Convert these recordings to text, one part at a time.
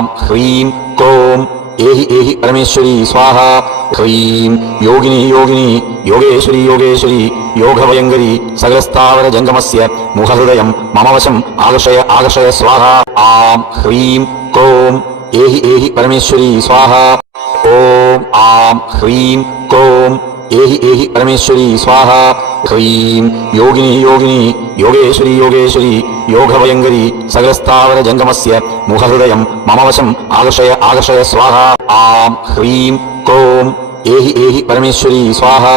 आं ह्रीं क्रों एहि एहि परमेश्वरी स्वाहा ह्रीं योगिनी योगिनी योगेश्वरी योगेश्वरी योगभयङ्करी सकलस्थावर जङ्गमस्य मुखहृदयं मम वशम् आकर्षय आकर्षय स्वाहा आं ह्रीं क्रों एहि एहि परमेश्वरी स्वाहा ॐ आं ह्रीं क्रों एहि एहि परमेश्वरी स्वाहा ह्रीं योगिनी योगिनी योगेश्वरी योगेश्वरी योगभयङ्करी सकलस्थावर जङ्गमस्य मुखहृदयं मम वशम् आकर्षय आकर्षय स्वाहा आं ह्रीं क्रों एहि एहि परमेश्वरी स्वाहा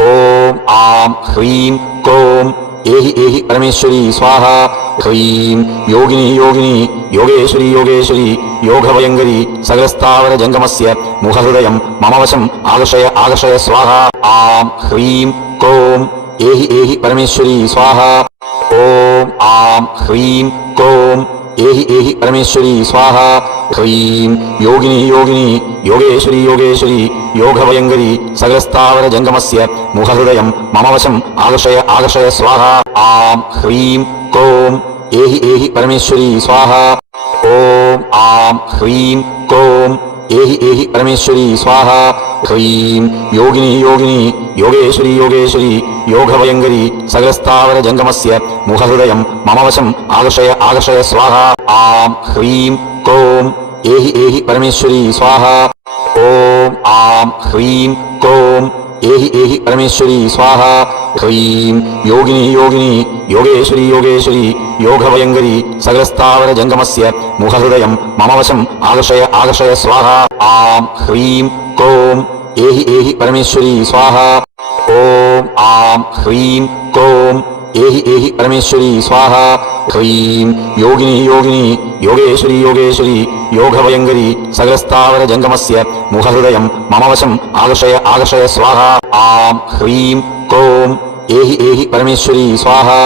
ॐ आं ह्रीं क्रों एहि एहि परमेश्वरी स्वाहा ह्रीं योगिनी योगिनी योगेश्वरी योगेश्वरी योगभयङ्करी सकलस्थावर जङ्गमस्य मुखहृदयं मम वशम् आकर्षय आकर्षय स्वाहा आं ह्रीं क्रों एहि एहि परमेश्वरी स्वाहा ॐ आं ह्रीं क्रों एहि एहि परमेश्वरी स्वाहा ह्रीं योगिनी योगिनी योगेश्वरी योगेश्वरी योगभयङ्करी सकलस्थावर जङ्गमस्य मुखहृदयं मम वशम् आकर्षय आकर्षय स्वाहा आं ह्रीं क्रों एहि एहि परमेश्वरी स्वाहा ॐ आं ह्रीं क्रों एहि एहि परमेश्वरी स्वाहा ह्रीं योगिनी योगिनी योगेश्वरी योगेश्वरी योगभयङ्करी सकलस्थावर जङ्गमस्य मुखहृदयं मम वशम् आकर्षय आकर्षय स्वाहा आं ह्रीं क्रों एहि एहि परमेश्वरी स्वाहा ॐ आं ह्रीं क्रों एहि एहि परमेश्वरी स्वाहा ह्रीं योगिनी योगिनी योगेश्वरी योगेश्वरी योगभयङ्करी सकलस्थावर जङ्गमस्य मुखहृदयं मम वशम् आकर्षय आकर्षय स्वाहा आं ह्रीं क्रों एहि एहि परमेश्वरी स्वाहा ॐ आं ह्रीं क्रों एहि एहि परमेश्वरी स्वाहा ह्रीं योगिनी योगिनी योगेश्वरी योगेश्वरी योगभयङ्करी सकलस्थावर जङ्गमस्य मुखहृदयं मम वशम् आकर्षय आकर्षय स्वाहा आं ह्रीं क्रों एहि एहि परमेश्वरी स्वाहा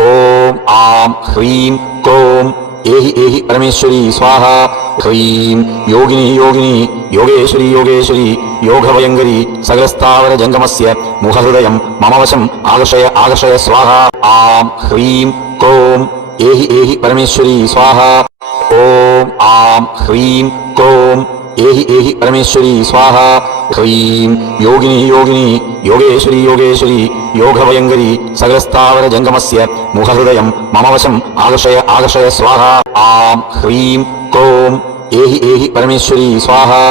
ॐ आं ह्रीं क्रों एहि एहि परमेश्वरी स्वाहा ह्रीं योगिनी योगिनी योगेश्वरी योगेश्वरी योगभयङ्करी सकलस्थावर जङ्गमस्य मुखहृदयं मम वशम् आकर्षय आकर्षय स्वाहा आं ह्रीं क्रों एहि एहि परमेश्वरी स्वाहा ॐ आं ह्रीं क्रों एहि एहि परमेश्वरी स्वाहा ह्रीं योगिनी योगिनी योगेश्वरी योगेश्वरी योगभयङ्करी सकलस्थावर जङ्गमस्य मुखहृदयं मम वशम् आकर्षय आकर्षय स्वाहा आं ह्रीं क्रों एहि एहि परमेश्वरी स्वाहा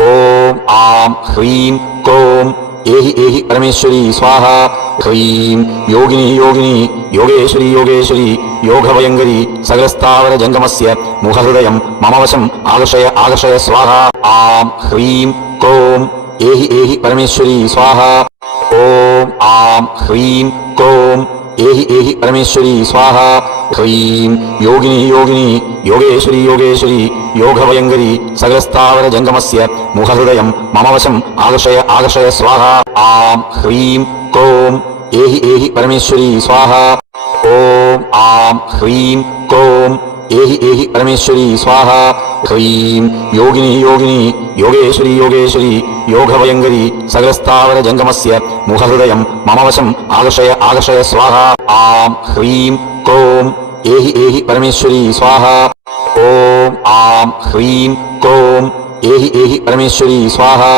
ॐ आं ह्रीं क्रों एहि एहि परमेश्वरी स्वाहा ह्रीं योगिनी योगिनी योगेश्वरी योगेश्वरी योगभयङ्करी सकलस्थावर जङ्गमस्य मुखहृदयं मम वशम् आकर्षय आकर्षय स्वाहा आं ह्रीं क्रों एहि एहि परमेश्वरी स्वाहा ॐ आं ह्रीं क्रों एहि एहि परमेश्वरी स्वाहा ह्रीं योगिनी योगिनी योगेश्वरी योगेश्वरी योगभयङ्करी सकलस्थावर जङ्गमस्य मुखहृदयं मम वशम् आकर्षय आकर्षय स्वाहा आं ह्रीं क्रों एहि एहि परमेश्वरी स्वाहा ॐ आं ह्रीं क्रों एहि एहि परमेश्वरी स्वाहा ह्रीं योगिनी योगिनी योगेश्वरी योगेश्वरी योगभयङ्करी सकलस्थावर जङ्गमस्य मुखहृदयं मम वशम् आकर्षय आकर्षय स्वाहा आं ह्रीं क्रों एहि एहि परमेश्वरी स्वाहा ॐ आं ह्रीं क्रों एहि एहि परमेश्वरी स्वाहा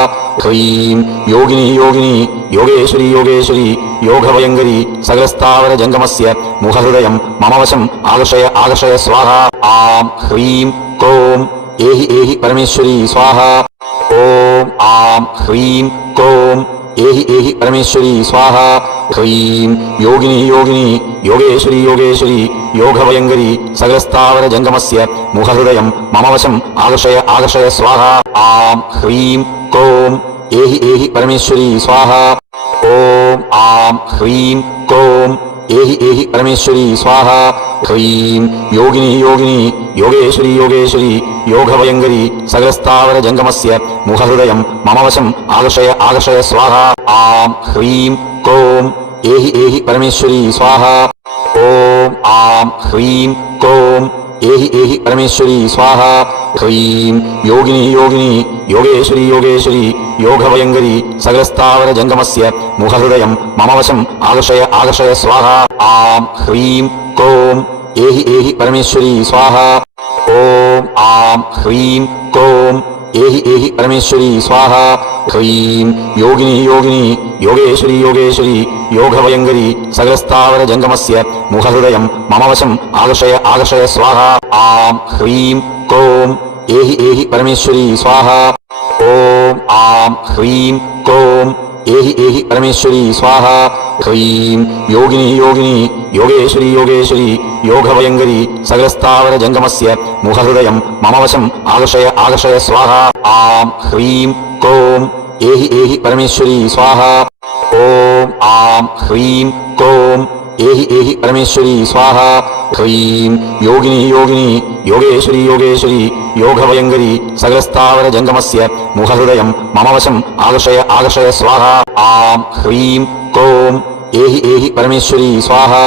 ह्रीं योगिनी योगिनी योगेश्वरी योगेश्वरी योगभयङ्करी सकलस्थावर जङ्गमस्य मुखहृदयं मम वशम् आकर्षय आकर्षय स्वाहा आं ह्रीं क्रों एहि एहि परमेश्वरी स्वाहा ॐ आं ह्रीं क्रों एहि एहि परमेश्वरी स्वाहा ह्रीं योगिनी योगिनी योगेश्वरी योगेश्वरी योगभयङ्करी सकलस्थावर जङ्गमस्य मुखहृदयं मम वशम् आकर्षय आकर्षय स्वाहा आं ह्रीं क्रों एहि एहि परमेश्वरी स्वाहा ॐ आं ह्रीं क्रों एहि एहि परमेश्वरी स्वाहा ह्रीं योगिनी योगिनी योगेश्वरी योगेश्वरी योगभयङ्करी सकलस्थावर जङ्गमस्य मुखहृदयं मम वशम् आकर्षय आकर्षय स्वाहा आं ह्रीं क्रों एहि एहि परमेश्वरी स्वाहा ॐ आं ह्रीं क्रों एहि एहि परमेश्वरी स्वाहा ह्रीं योगिनी योगिनी योगेश्वरी योगेश्वरी योगभयङ्करी सकलस्थावर जङ्गमस्य मुखहृदयं मम वशम् आकर्षय आकर्षय स्वाहा आं ह्रीं क्रों एहि एहि परमेश्वरी स्वाहा ॐ आं आं ह्रीं क्रों एहि एहि परमेश्वरी स्वाहा ह्रीं योगिनी योगिनी योगेश्वरी योगेश्वरी योगभयङ्करी सकलस्थावर जङ्गमस्य मुखहृदयं मम वशम् आकर्षय आकर्षय स्वाहा आं ह्रीं क्रों एहि एहि परमेश्वरी स्वाहा ॐ आं ह्रीं क्रों एहि एहि परमेश्वरी स्वाहा ह्रीं योगिनी योगिनी योगेश्वरी योगेश्वरी योगभयङ्करी सकलस्थावर जङ्गमस्य मुखहृदयं मम वशम् आकर्षय आकर्षय स्वाहा आं ह्रीं क्रों एहि एहि परमेश्वरी स्वाहा ॐ आं ह्रीं क्रों एहि एहि परमेश्वरी स्वाहा ह्रीं योगिनी योगिनी योगेश्वरी योगेश्वरी योगभयङ्करी सकलस्थावर जङ्गमस्य मुखहृदयं मम वशम् आकर्षय आकर्षय स्वाहा आं ह्रीं क्रों एहि एहि परमेश्वरी स्वाहा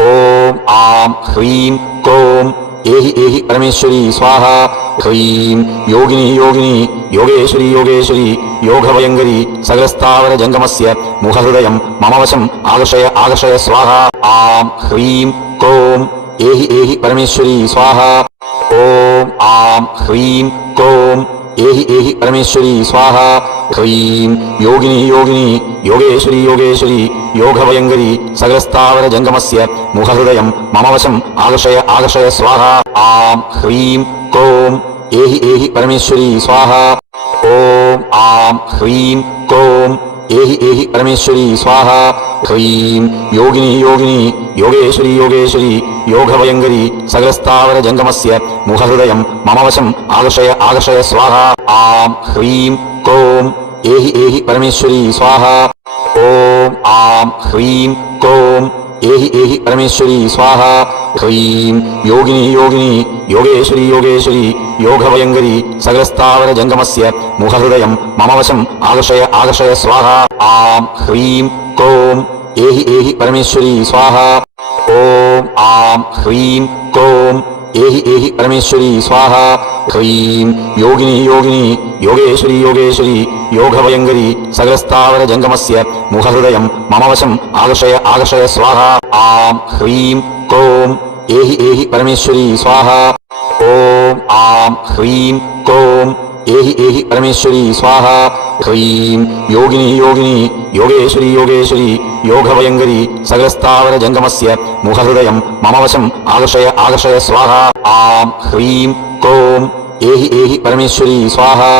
ॐ आं ह्रीं क्रों एहि एहि परमेश्वरी स्वाहा ह्रीं योगिनी योगिनी योगेश्वरी योगेश्वरी योगभयङ्करी सकलस्थावर जङ्गमस्य मुखहृदयं मम वशम् आकर्षय आकर्षय स्वाहा आं ह्रीं क्रों एहि एहि परमेश्वरी स्वाहा ॐ आं ह्रीं क्रों एहि एहि परमेश्वरी स्वाहा ह्रीं योगिनी योगिनी योगेश्वरी योगेश्वरी योगभयङ्करी सकलस्थावर जङ्गमस्य मुखहृदयं मम वशम् आकर्षय आकर्षय स्वाहा आं ह्रीं क्रों एहि एहि परमेश्वरी स्वाहा ॐ आं ह्रीं क्रों एहि एहि परमेश्वरी स्वाहा ह्रीं योगिनी योगिनी योगेश्वरी योगेश्वरी योगभयङ्करी सकलस्थावर जङ्गमस्य मुखहृदयं मम वशम् आकर्षय आकर्षय स्वाहा आं ह्रीं क्रों एहि एहि परमेश्वरी स्वाहा ॐ आं ह्रीं क्रों एहि एहि परमेश्वरी स्वाहा ह्रीं योगिनी योगिनी योगेश्वरी योगेश्वरी योगभयङ्करी सकलस्थावर जङ्गमस्य मुखहृदयं मम वशम् आकर्षय आकर्षय स्वाहा आं ह्रीं क्रों एहि एहि परमेश्वरी स्वाहा ॐ आं ह्रीं क्रों एहि एहि परमेश्वरी स्वाहा ह्रीं योगिनी योगिनी योगेश्वरी योगेश्वरी योगभयङ्करी सकलस्थावर जङ्गमस्य मुखहृदयं मम वशम् आकर्षय आकर्षय स्वाहा आं ह्रीं क्रों एहि एहि परमेश्वरी स्वाहा ॐ आं ह्रीं क्रों एहि एहि परमेश्वरी स्वाहा ह्रीं योगिनी योगिनी योगेश्वरी योगेश्वरी योगभयङ्करी सकलस्थावर जङ्गमस्य मुखहृदयं मम वशम् आकर्षय आकर्षय स्वाहा आं ह्रीं क्रों एहि एहि परमेश्वरी स्वाहा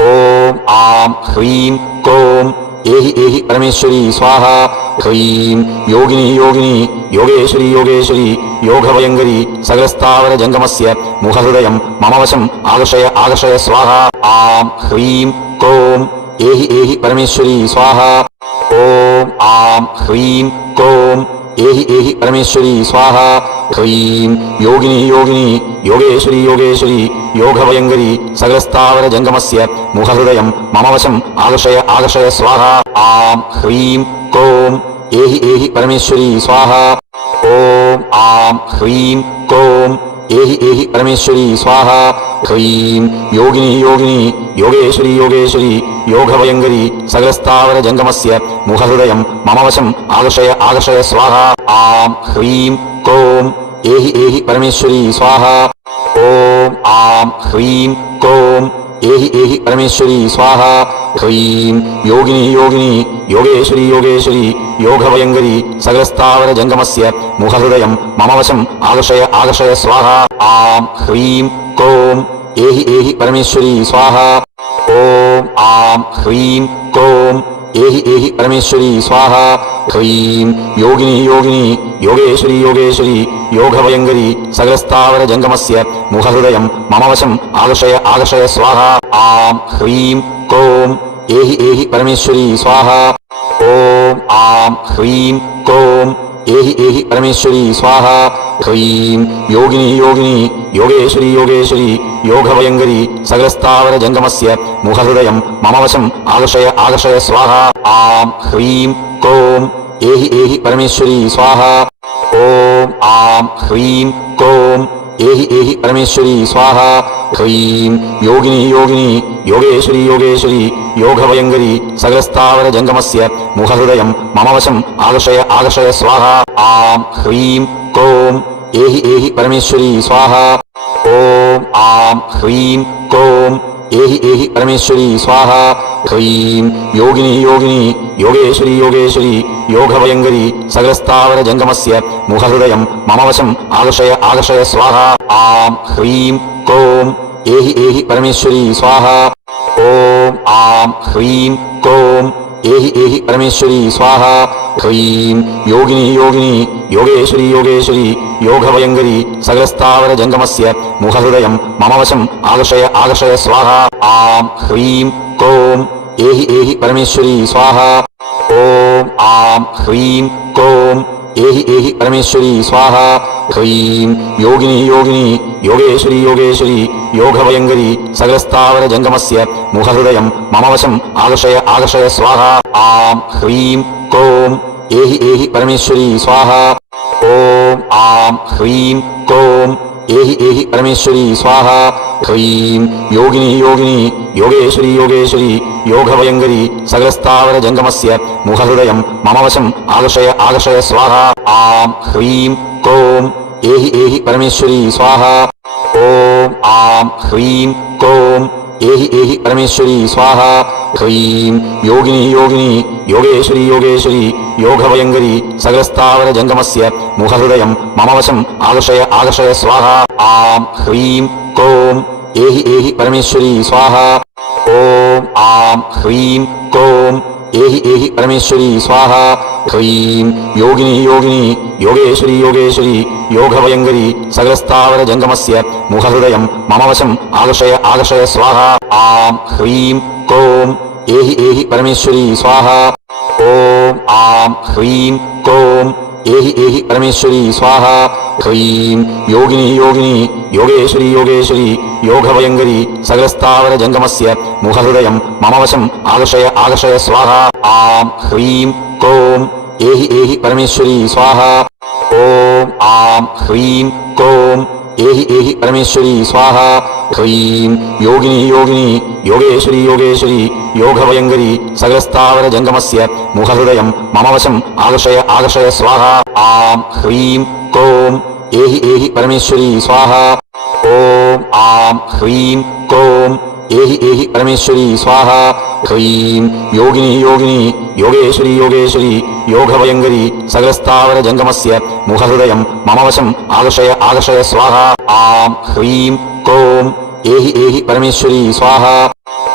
ॐ आं ह्रीं क्रों एहि एहि परमेश्वरी स्वाहा ह्रीं योगिनी योगिनी योगेश्वरी योगेश्वरी योगभयङ्करी सकलस्थावर जङ्गमस्य मुखहृदयं मम वशम् आकर्षय आकर्षय स्वाहा आं ह्रीं क्रों एहि एहि परमेश्वरी स्वाहा ॐ आं ह्रीं क्रों एहि एहि परमेश्वरी स्वाहा ह्रीं योगिनी योगिनी योगेश्वरी योगेश्वरी योगभयङ्करी सकलस्थावर जङ्गमस्य मुखहृदयं मम वशम् आकर्षय आकर्षय स्वाहा आं ह्रीं क्रों एहि एहि परमेश्वरी स्वाहा ॐ आं ह्रीं क्रों एहि एहि परमेश्वरी स्वाहा ह्रीं योगिनी योगिनी योगेश्वरी योगेश्वरी योगभयङ्करी सकलस्थावर जङ्गमस्य मुखहृदयं मम वशम् आकर्षय आकर्षय स्वाहा आं ह्रीं क्रों एहि एहि परमेश्वरी स्वाहा ॐ आं ह्रीं क्रों एहि एहि परमेश्वरी स्वाहा ह्रीं योगिनी योगिनी योगेश्वरी योगेश्वरी योगभयङ्करी सकलस्थावर जङ्गमस्य मुखहृदयं मम वशम् आकर्षय आकर्षय स्वाहा आं ह्रीं क्रों एहि एहि परमेश्वरी स्वाहा ॐ आं ह्रीं क्रों एहि एहि परमेश्वरी स्वाहा ह्रीं योगिनी योगिनी योगेश्वरी योगेश्वरी योगभयङ्करी सकलस्थावर जङ्गमस्य मुखहृदयं मम वशम् आकर्षय आकर्षय स्वाहा आं ह्रीं क्रों एहि एहि परमेश्वरी स्वाहा ॐ आं ह्रीं क्रों एहि एहि परमेश्वरी स्वाहा ह्रीं योगिनी योगिनी योगेश्वरी योगेश्वरी योगभयङ्करी सकलस्थावर जङ्गमस्य मुखहृदयं मम वशम् आकर्षय आकर्षय स्वाहा आं ह्रीं क्रों एहि एहि परमेश्वरी स्वाहा ॐ आं ह्रीं क्रों एहि एहि परमेश्वरी स्वाहा ह्रीं योगिनी योगिनी योगेश्वरी योगेश्वरी योगभयङ्करी सकलस्थावर जङ्गमस्य मुखहृदयं मम वशम् आकर्षय आकर्षय स्वाहा आं ह्रीं क्रों एहि एहि परमेश्वरी स्वाहा ॐ आं ह्रीं क्रों एहि एहि परमेश्वरी स्वाहा ह्रीं योगिनी योगिनी योगेश्वरी योगेश्वरी योगभयङ्करी सकलस्थावरजङ्गमस्य मुखहृदयं मम वशम् आकर्षय आकर्षय स्वाहा आं ह्रीं क्रों एहि एहि परमेश्वरी स्वाहा ॐ आं ह्रीं क्रों एहि एहि परमेश्वरी स्वाहा ह्रीं योगिनी योगिनी योगेश्वरी योगेश्वरी योगभयङ्करी सकलस्थावरजङ्गमस्य मुखहृदयं मम वशम् आकर्षय आकर्षय स्वाहा आं ह्रीं क्रों एहि एहि परमेश्वरी स्वाहा ॐ आं ह्रीं क्रों एहि एहि परमेश्वरी स्वाहा ह्रीं योगिनी योगिनी योगेश्वरी योगेश्वरी योगभयङ्करी सकलस्थावरजङ्गमस्य मुखहृदयं मम वशम् आकर्षय आकर्षय स्वाहा आं ह्रीं क्रों एहि एहि परमेश्वरी स्वाहा ॐ आं ह्रीं क्रों एहि एहि परमेश्वरी स्वाहा ह्रीं योगिनी योगिनी योगेश्वरी योगेश्वरी योगभयङ्करी सकलस्थावरजङ्गमस्य मुखहृदयं मम वशम् आकर्षय आकर्षय स्वाहा आं ह्रीं क्रों एहि एहि परमेश्वरी स्वाहा ॐ आं ह्रीं क्रों एहि एहि परमेश्वरी स्वाहा ह्रीं योगिनी योगिनी योगेश्वरी योगेश्वरी योगभयङ्करी सकलस्थावरजङ्गमस्य मुखहृदयं मम वशम् आकर्षय आकर्षय स्वाहा आं ह्रीं क्रों एहि एहि परमेश्वरी स्वाहा ॐ आं ह्रीं क्रों एहि एहि परमेश्वरी स्वाहा ह्रीं योगिनी योगिनी योगेश्वरी योगेश्वरी योगभयङ्करी सकलस्थावरजङ्गमस्य मुखहृदयं मम वशम् आकर्षय आकर्षय स्वाहा आं ह्रीं क्रों एहि एहि परमेश्वरी स्वाहा ॐ आं ह्रीं क्रों एहि एहि परमेश्वरी स्वाहा ह्रीं योगिनी योगिनी योगेश्वरी योगेश्वरी योगभयङ्करी सकलस्थावरजङ्गमस्य मुखहृदयं मम वशम् आकर्षय आकर्षय स्वाहा आं ह्रीं क्रों एहि एहि परमेश्वरी स्वाहा ॐ आं ह्रीं क्रों एहि एहि परमेश्वरी स्वाहा ह्रीं योगिनी योगिनी योगेश्वरी योगेश्वरी योगभयङ्करी सकलस्थावरजङ्गमस्य मुखहृदयं मम वशम् आकर्षय आकर्षय स्वाहा आं ह्रीं क्रों एहि एहि परमेश्वरी स्वाहा ॐ आं ह्रीं क्रों एहि एहि परमेश्वरी स्वाहा ह्रीं योगिनी योगिनी योगेश्वरी योगेश्वरी योगभयङ्करी सकलस्थावरजङ्गमस्य मुखहृदयं मम वशम् आकर्षय आकर्षय स्वाहा आं ह्रीं क्रों एहि एहि परमेश्वरी स्वाहा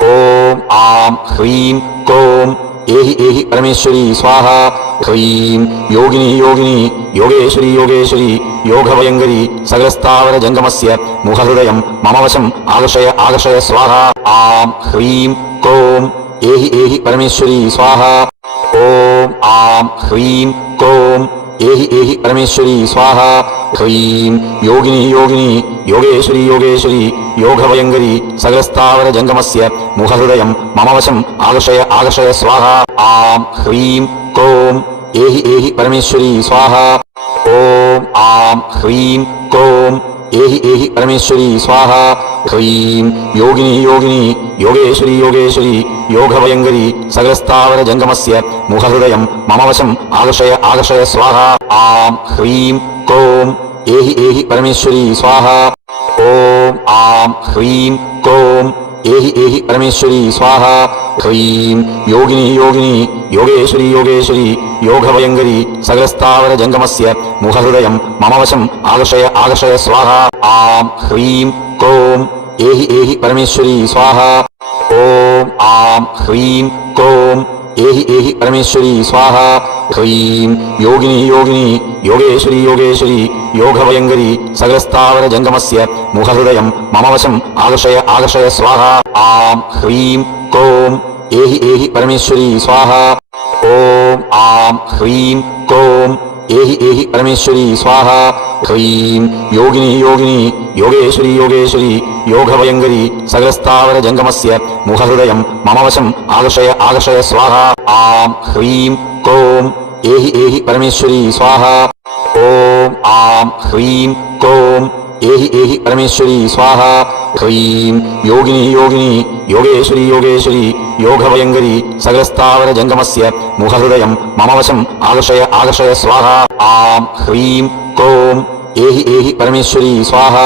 ॐ आं ह्रीं क्रों एहि एहि परमेश्वरी स्वाहा ह्रीं योगिनी योगिनी योगेश्वरी योगेश्वरी योगभयङ्करी सकलस्थावरजङ्गमस्य मुखहृदयं मम वशम् आकर्षय आकर्षय स्वाहा आं ह्रीं क्रों एहि एहि परमेश्वरी स्वाहा ॐ आं ह्रीं क्रों एहि एहि परमेश्वरी स्वाहा ह्रीं योगिनी योगिनी योगेश्वरी योगेश्वरी योगभयङ्करी सकलस्थावरजङ्गमस्य मुखहृदयं मम वशम् आकर्षय आकर्षय स्वाहा आं ह्रीं क्रों एहि एहि परमेश्वरी स्वाहा ॐ आं ह्रीं क्रों एहि एहि परमेश्वरी स्वाहा ह्रीं योगिनी योगिनी योगेश्वरी योगेश्वरी योगभयङ्करी सकलस्थावरजङ्गमस्य मुखहृदयं मम वशम् आकर्षय आकर्षय स्वाहा आं ह्रीं क्रों एहि एहि परमेश्वरी स्वाहा ॐ आं ह्रीं क्रों एहि एहि परमेश्वरी स्वाहा ह्रीं योगिनी योगिनी योगेश्वरी योगेश्वरी योगभयङ्करी सकलस्थावरजङ्गमस्य मुखहृदयं मम वशम् आकर्षय आकर्षय स्वाहा आं ह्रीं क्रों एहि एहि परमेश्वरी स्वाहा ॐ आं ह्रीं क्रों एहि एहि परमेश्वरी स्वाहा ह्रीं योगिनी योगिनी योगेश्वरी योगेश्वरी योगभयङ्करी सकलस्थावरजङ्गमस्य मुखहृदयं मम वशम् आकर्षय आकर्षय स्वाहा आं ह्रीं क्रों एहि एहि परमेश्वरी स्वाहा ॐ आं ह्रीं क्रों एहि एहि परमेश्वरी स्वाहा ह्रीं योगिनी योगिनी योगेश्वरी योगेश्वरी योगभयङ्करी सकलस्थावरजङ्गमस्य मुखहृदयं मम वशम् आकर्षय आकर्षय स्वाहा आं ह्रीं क्रों एहि एहि परमेश्वरी स्वाहा ॐ आं ह्रीं क्रों एहि एहि परमेश्वरी स्वाहा ह्रीं योगिनी योगिनी योगेश्वरी योगेश्वरी योगभयङ्करी सकलस्थावरजङ्गमस्य मुखहृदयं मम वशम् आकर्षय आकर्षय स्वाहा आं ह्रीं क्रों एहि एहि परमेश्वरी स्वाहा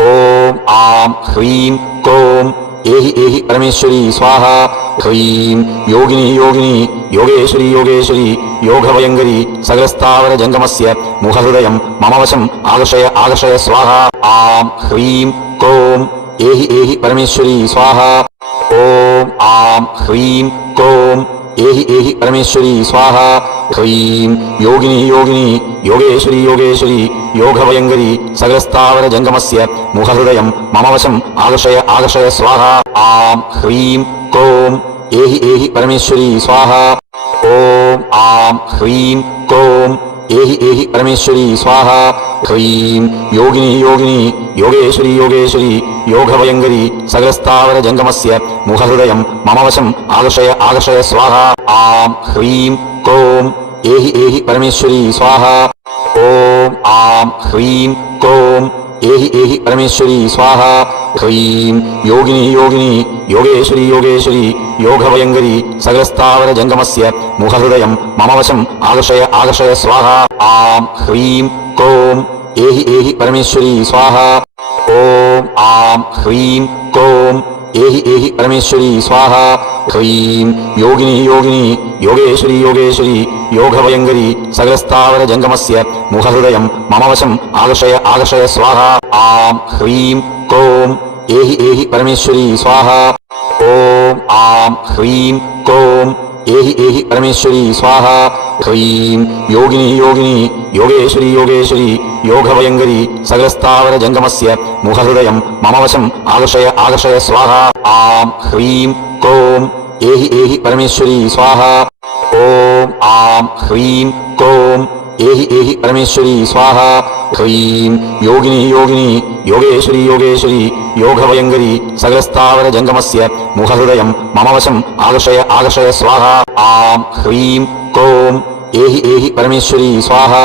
ॐ आं ह्रीं क्रों एहि एहि परमेश्वरी स्वाहा ह्रीं योगिनी योगिनी योगेश्वरी योगेश्वरी योगभयङ्करी सकलस्थावर जङ्गमस्य मुखहृदयं मम वशम् आकर्षय आकर्षय स्वाहा आं ह्रीं क्रों एहि एहि परमेश्वरी स्वाहा ॐ आं ह्रीं क्रों एहि एहि परमेश्वरी स्वाहा ह्रीं योगिनी योगिनी योगेश्वरी योगेश्वरी योगभयङ्करी सकलस्थावर जङ्गमस्य मुखहृदयं मम वशम् आकर्षय आकर्षय स्वाहा आं ह्रीं क्रों एहि एहि परमेश्वरी स्वाहा ॐ आं ह्रीं क्रों एहि एहि परमेश्वरी स्वाहा ह्रीं योगिनी योगिनी योगेश्वरी योगेश्वरी योगभयङ्करी सकलस्थावर जङ्गमस्य मुखहृदयं मम वशम् आकर्षय आकर्षय स्वाहा आं ह्रीं क्रों एहि एहि परमेश्वरी स्वाहा ॐ आं ह्रीं क्रों एहि एहि परमेश्वरी स्वाहा ह्रीं योगिनी योगिनी योगेश्वरी योगेश्वरी योगभयङ्करी सकलस्थावर जङ्गमस्य मुखहृदयं मम वशम् आकर्षय आकर्षय स्वाहा आं ह्रीं क्रों एहि एहि परमेश्वरी स्वाहा ॐ आं ह्रीं क्रों एहि एहि परमेश्वरी स्वाहा ह्रीं योगिनी योगिनी योगेश्वरी योगेश्वरी योगभयङ्करी सकलस्थावर जङ्गमस्य मुखहृदयं मम वशम् आकर्षय आकर्षय स्वाहा आं ह्रीं क्रों एहि एहि परमेश्वरी स्वाहा ॐ आं ह्रीं क्रों एहि एहि परमेश्वरी स्वाहा ह्रीं योगिनी योगिनी योगेश्वरी योगेश्वरी योगभयङ्करी सकलस्थावर जङ्गमस्य मुखहृदयं मम वशम् आकर्षय आकर्षय स्वाहा आं ह्रीं क्रों एहि एहि परमेश्वरी स्वाहा ॐ आं ह्रीं क्रों एहि एहि परमेश्वरी स्वाहा ह्रीं योगिनी योगिनी योगेश्वरी योगेश्वरी योगभयङ्करी सकलस्थावर जङ्गमस्य मुखहृदयं मम वशम् आकर्षय आकर्षय स्वाहा आं ह्रीं क्रों एहि एहि परमेश्वरी स्वाहा